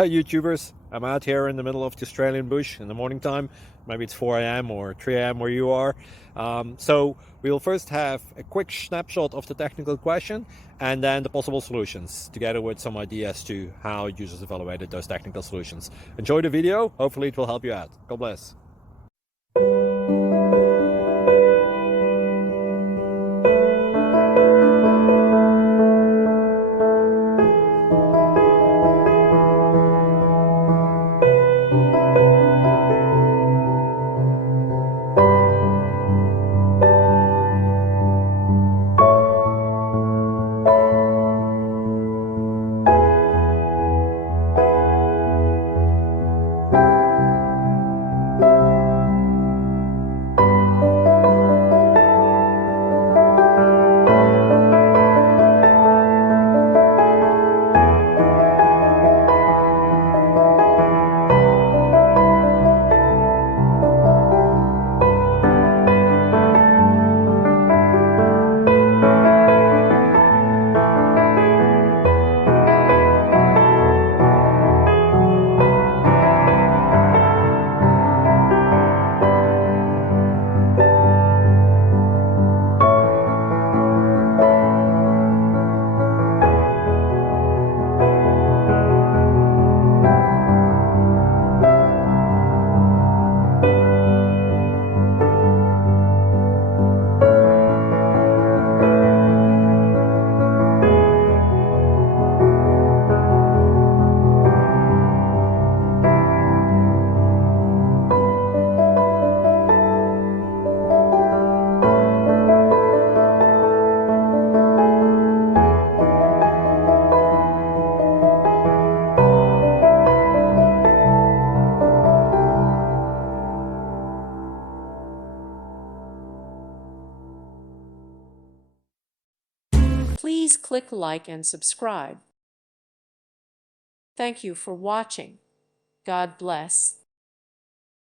Hi YouTubers, I'm out here in the middle of the Australian bush in the morning time. Maybe it's 4 a.m. or 3 a.m. where you are. So we'll first have a quick snapshot of the technical question and then the possible solutions, together with some ideas to how users evaluated those technical solutions. Enjoy the video, hopefully it will help you out. God bless. Please click like and subscribe. Thank you for watching. God bless.